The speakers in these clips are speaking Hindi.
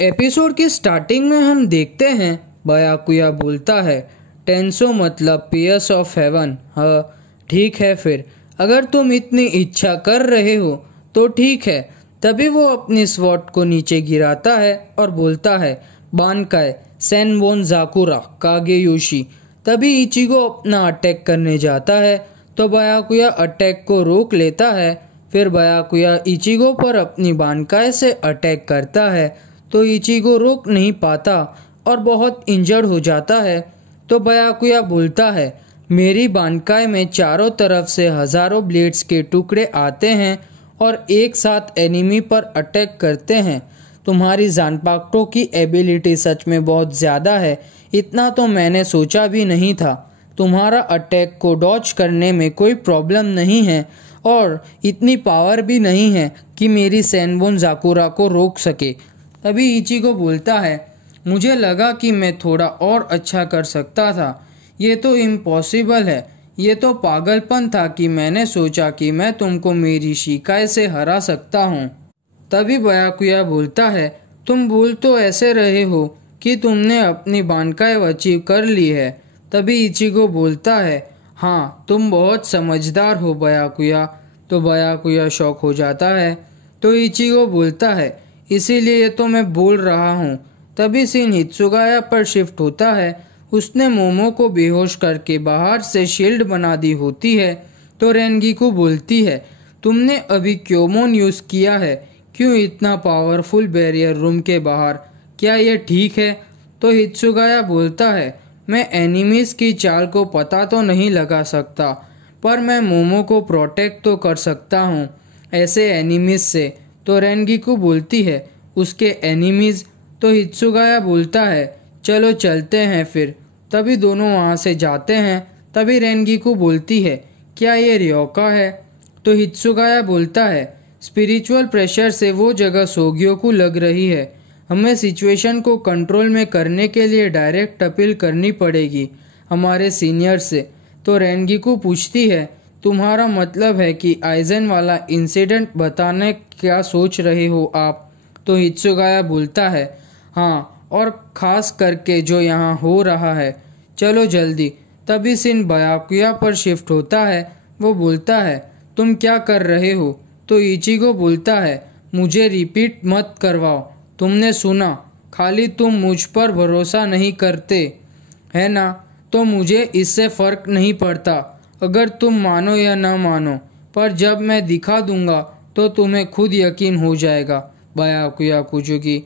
एपिसोड की स्टार्टिंग में हम देखते हैं बयाकुया बोलता है टेंसो मतलब पियर्स ऑफ हेवन। हाँ ठीक है, फिर अगर तुम इतनी इच्छा कर रहे हो तो ठीक है। तभी वो अपनी स्वॉर्ड को नीचे गिराता है और बोलता है बानकाई सेनबोन जाकुरा कागेयोशी। तभी इचिगो अपना अटैक करने जाता है तो बयाकुया अटैक को रोक लेता है। फिर बयाकुया इचिगो पर अपनी बानकाई से अटैक करता है तो इचिगो रोक नहीं पाता और बहुत इंजर्ड हो जाता है। तो बयाकुया बोलता है मेरी बानकाई में चारों तरफ से हजारों ब्लेड्स के टुकड़े आते हैं और एक साथ एनिमी पर अटैक करते हैं। तुम्हारी जानपाक्टो की एबिलिटी सच में बहुत ज़्यादा है, इतना तो मैंने सोचा भी नहीं था। तुम्हारा अटैक को डॉज करने में कोई प्रॉब्लम नहीं है और इतनी पावर भी नहीं है कि मेरी सेनबोन जाकुरा को रोक सके। तभी इचिगो बोलता है मुझे लगा कि मैं थोड़ा और अच्छा कर सकता था। ये तो इम्पॉसिबल है। ये तो पागलपन था कि मैंने सोचा कि मैं तुमको मेरी शिकायत से हरा सकता हूँ। तभी बयाकुया बोलता है तुम बोल तो ऐसे रहे हो कि तुमने अपनी बानकाई अचीव कर ली है। तभी इचिगो बोलता है हाँ तुम बहुत समझदार हो बयाकुया। तो बयाकुया शॉक हो जाता है। तो इचिगो बोलता है इसीलिए तो मैं बोल रहा हूँ। तभी सीन हित्सुगाया पर शिफ्ट होता है। उसने मोमो को बेहोश करके बाहर से शील्ड बना दी होती है। तो रेनगिकु बोलती है तुमने अभी क्योमोन यूज़ किया है, क्यों इतना पावरफुल बैरियर रूम के बाहर, क्या ये ठीक है? तो हित्सुगाया बोलता है मैं एनिमीज की चाल को पता तो नहीं लगा सकता, पर मैं मोमो को प्रोटेक्ट तो कर सकता हूँ ऐसे एनिमीज से। तो रेनगिकु बोलती है उसके एनिमीज? तो हित्सुगाया बोलता है चलो चलते हैं फिर। तभी दोनों वहाँ से जाते हैं। तभी रेनगिकु बोलती है क्या ये रियोका है? तो हित्सुगाया बोलता है स्पिरिचुअल प्रेशर से वो जगह सोग्योकु लग रही है। हमें सिचुएशन को कंट्रोल में करने के लिए डायरेक्ट अपील करनी पड़ेगी हमारे सीनियर से। तो रेनगिकु पूछती है तुम्हारा मतलब है कि आइजन वाला इंसिडेंट बताने क्या सोच रहे हो आप? तो हित्सुगाया बोलता है हाँ, और ख़ास करके जो यहाँ हो रहा है, चलो जल्दी। तभी सीन बयाकुया पर शिफ्ट होता है। वो बोलता है तुम क्या कर रहे हो? तो इचिगो बोलता है मुझे रिपीट मत करवाओ, तुमने सुना, खाली तुम मुझ पर भरोसा नहीं करते है ना, तो मुझे इससे फ़र्क नहीं पड़ता अगर तुम मानो या न मानो, पर जब मैं दिखा दूंगा तो तुम्हें खुद यकीन हो जाएगा बयाकुया कुजुगी।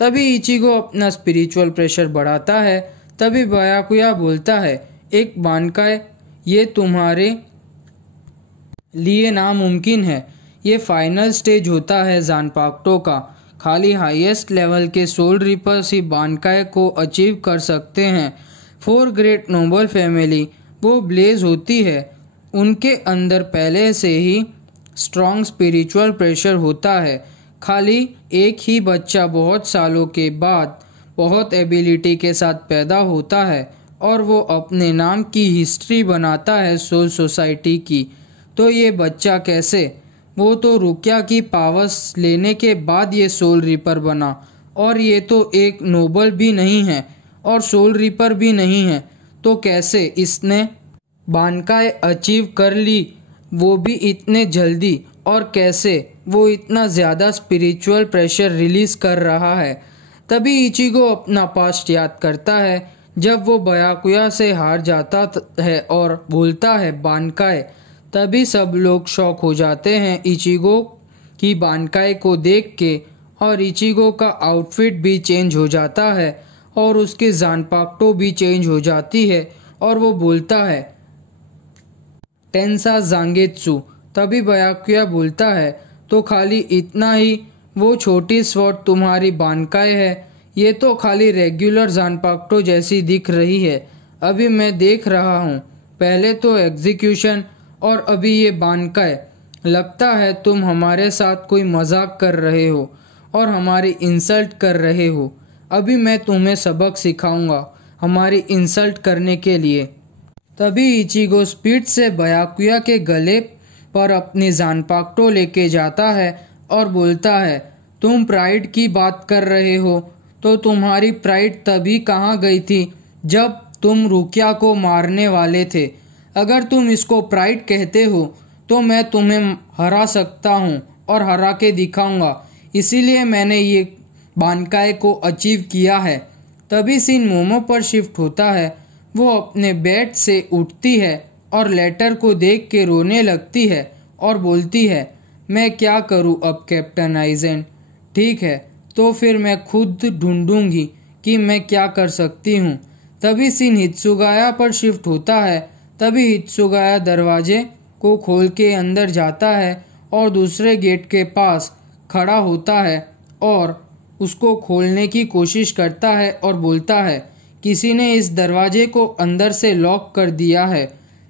तभी इचिगो अपना स्पिरिचुअल प्रेशर बढ़ाता है। तभी बयाकुया बोलता है एक बानकाई ये तुम्हारे लिए नामुमकिन है। ये फाइनल स्टेज होता है जानपाक्टो का। खाली हाईएस्ट लेवल के सोल रिपर्स ही बानकाई को अचीव कर सकते हैं। 4 ग्रेट नोबल फैमिली वो ब्लेज होती है, उनके अंदर पहले से ही स्ट्रॉन्ग स्पिरिचुअल प्रेशर होता है। खाली एक ही बच्चा बहुत सालों के बाद बहुत एबिलिटी के साथ पैदा होता है और वो अपने नाम की हिस्ट्री बनाता है सोल सोसाइटी की। तो ये बच्चा कैसे? वो तो रुकिया की पावर्स लेने के बाद ये सोल रिपर बना, और ये तो एक नोबल भी नहीं है और सोल रिपर भी नहीं है। तो कैसे इसने बानकाई अचीव कर ली, वो भी इतने जल्दी? और कैसे वो इतना ज़्यादा स्पिरिचुअल प्रेशर रिलीज़ कर रहा है? तभी इचिगो अपना पास्ट याद करता है जब वो बयाकुया से हार जाता है और बोलता है बानकाई। तभी सब लोग शॉक हो जाते हैं इचिगो की बानकाई को देख के, और इचिगो का आउटफिट भी चेंज हो जाता है और उसकी जानपाक्टो भी चेंज हो जाती है और वो बोलता है टेंसा जांगेत्सु। तभी बयाकुया बोलता है तो खाली इतना ही? वो छोटी स्वॉर्ड तुम्हारी बानकाई है? ये तो खाली रेगुलर जानपाक्टो जैसी दिख रही है। अभी मैं देख रहा हूँ, पहले तो एग्जीक्यूशन और अभी ये बानकाई। लगता है तुम हमारे साथ कोई मजाक कर रहे हो और हमारी इंसल्ट कर रहे हो। अभी मैं तुम्हें सबक सिखाऊंगा हमारी इंसल्ट करने के लिए। तभी इचिगो स्पीड से बयाकुया के गले पर अपनी जानपाक्टो लेके जाता है और बोलता है तुम प्राइड की बात कर रहे हो तो तुम्हारी प्राइड तभी कहाँ गई थी जब तुम रुकिया को मारने वाले थे। अगर तुम इसको प्राइड कहते हो तो मैं तुम्हें हरा सकता हूँ और हरा के दिखाऊंगा, इसीलिए मैंने ये बानकाई को अचीव किया है। तभी सीन मोमो पर शिफ्ट होता है। वो अपने बेड से उठती है और लेटर को देख के रोने लगती है और बोलती है, मैं क्या करूँ अब कैप्टन आइजेन। ठीक है, तो फिर मैं खुद ढूंढूंगी कि मैं क्या कर सकती हूँ। तभी सीन हित्सुगाया पर शिफ्ट होता है। तभी हित्सुगाया दरवाजे को खोल के अंदर जाता है और दूसरे गेट के पास खड़ा होता है और उसको खोलने की कोशिश करता है और बोलता है, किसी ने इस दरवाजे को अंदर से लॉक कर दिया है।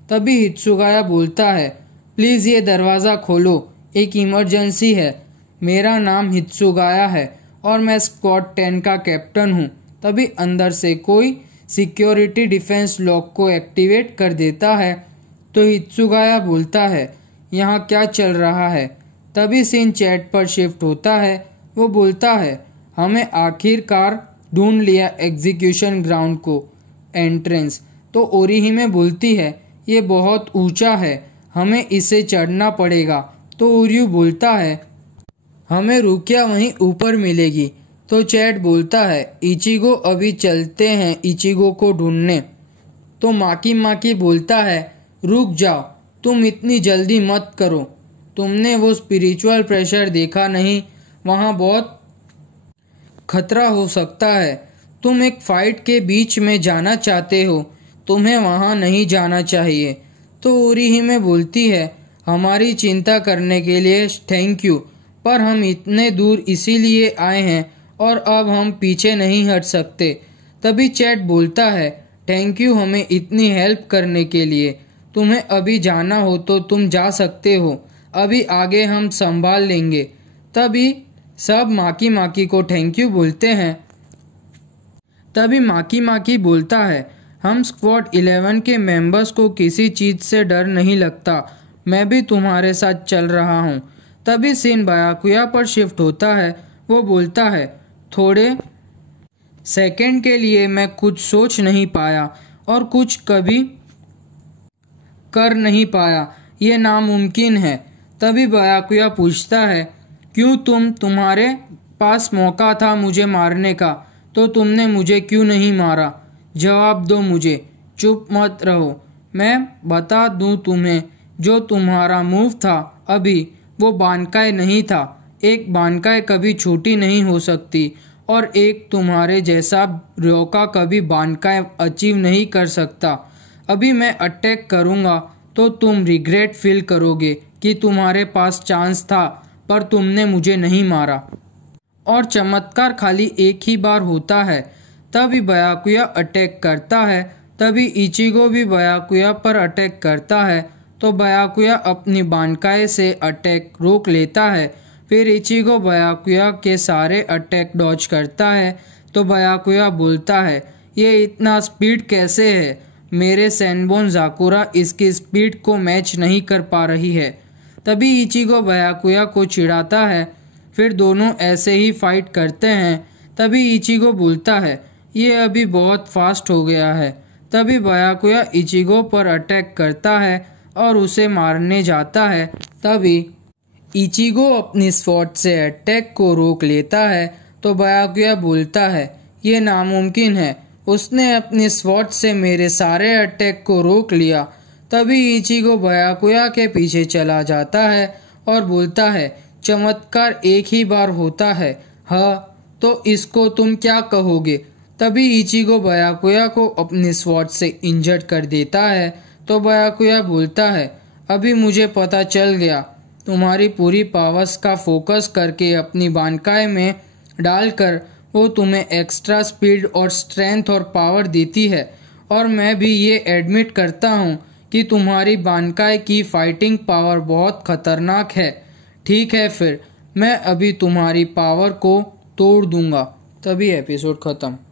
तभी हित्सुगाया बोलता है, प्लीज़ ये दरवाज़ा खोलो, एक इमरजेंसी है। मेरा नाम हित्सुगाया है और मैं स्क्वाड 10 का कैप्टन हूँ। तभी अंदर से कोई सिक्योरिटी डिफेंस लॉक को एक्टिवेट कर देता है। तो हित्सुगाया बोलता है, यहाँ क्या चल रहा है। तभी सीन चैट पर शिफ्ट होता है। वो बोलता है, हमें आखिरकार ढूंढ लिया एग्जीक्यूशन ग्राउंड को एंट्रेंस। तो ओरिहिमे बोलती है, ये बहुत ऊंचा है, हमें इसे चढ़ना पड़ेगा। तो उर्यू बोलता है, हमें रुकिया वहीं ऊपर मिलेगी। तो चैट बोलता है, इचिगो अभी चलते हैं इचिगो को ढूंढने। तो माकी माकी बोलता है, रुक जाओ, तुम इतनी जल्दी मत करो, तुमने वो स्पिरिचुअल प्रेशर देखा नहीं, वहाँ बहुत खतरा हो सकता है। तुम एक फाइट के बीच में जाना चाहते हो, तुम्हें वहाँ नहीं जाना चाहिए। तो ओरिहिमे बोलती है, हमारी चिंता करने के लिए थैंक यू, पर हम इतने दूर इसीलिए आए हैं और अब हम पीछे नहीं हट सकते। तभी चैट बोलता है, थैंक यू हमें इतनी हेल्प करने के लिए। तुम्हें अभी जाना हो तो तुम जा सकते हो, अभी आगे हम संभाल लेंगे। तभी सब माकी माकी को थैंक यू बोलते हैं। तभी माकी माकी बोलता है, हम स्क्वाड 11 के मेंबर्स को किसी चीज़ से डर नहीं लगता, मैं भी तुम्हारे साथ चल रहा हूँ। तभी सीन बायाकुया पर शिफ्ट होता है। वो बोलता है, थोड़े सेकंड के लिए मैं कुछ सोच नहीं पाया और कुछ कभी कर नहीं पाया, ये नामुमकिन है। तभी बायाकुया पूछता है, क्यों तुम्हारे पास मौका था मुझे मारने का, तो तुमने मुझे क्यों नहीं मारा? जवाब दो मुझे, चुप मत रहो। मैं बता दूं तुम्हें, जो तुम्हारा मूव था अभी वो बानकाई नहीं था। एक बानकाई कभी छोटी नहीं हो सकती और एक तुम्हारे जैसा रयोका कभी बानकाई अचीव नहीं कर सकता। अभी मैं अटैक करूँगा तो तुम रिग्रेट फील करोगे कि तुम्हारे पास चांस था पर तुमने मुझे नहीं मारा। और चमत्कार खाली एक ही बार होता है। तभी बायाकुया अटैक करता है। तभी इचिगो भी बायाकुया पर अटैक करता है। तो बायाकुया अपनी बानकाई से अटैक रोक लेता है। फिर इचिगो बायाकुया के सारे अटैक डॉज करता है। तो बायाकुया बोलता है, ये इतना स्पीड कैसे है? मेरे सैनबोन जाकुरा इसकी स्पीड को मैच नहीं कर पा रही है। तभी इचिगो बायाकुया को चिढ़ाता है। फिर दोनों ऐसे ही फाइट करते हैं। तभी इचिगो बोलता है, ये अभी बहुत फास्ट हो गया है। तभी बायाकुया इचिगो पर अटैक करता है और उसे मारने जाता है। तभी इचिगो अपनी स्वॉर्ड से अटैक को रोक लेता है। तो बायाकुया बोलता है, ये नामुमकिन है, उसने अपनी स्वॉर्ड से मेरे सारे अटैक को रोक लिया। तभी इचिगो बायाकुया के पीछे चला जाता है और बोलता है, चमत्कार एक ही बार होता है, हाँ तो इसको तुम क्या कहोगे? तभी इचिगो बायाकुया को अपनी स्वॉर्ड से इंजर्ड कर देता है। तो बायाकुया बोलता है, अभी मुझे पता चल गया, तुम्हारी पूरी पावर्स का फोकस करके अपनी बानकाई में डालकर वो तुम्हें एक्स्ट्रा स्पीड और स्ट्रेंथ और पावर देती है। और मैं भी ये एडमिट करता हूँ कि तुम्हारी बानकाई की फाइटिंग पावर बहुत खतरनाक है। ठीक है, फिर मैं अभी तुम्हारी पावर को तोड़ दूंगा। तभी एपिसोड खत्म।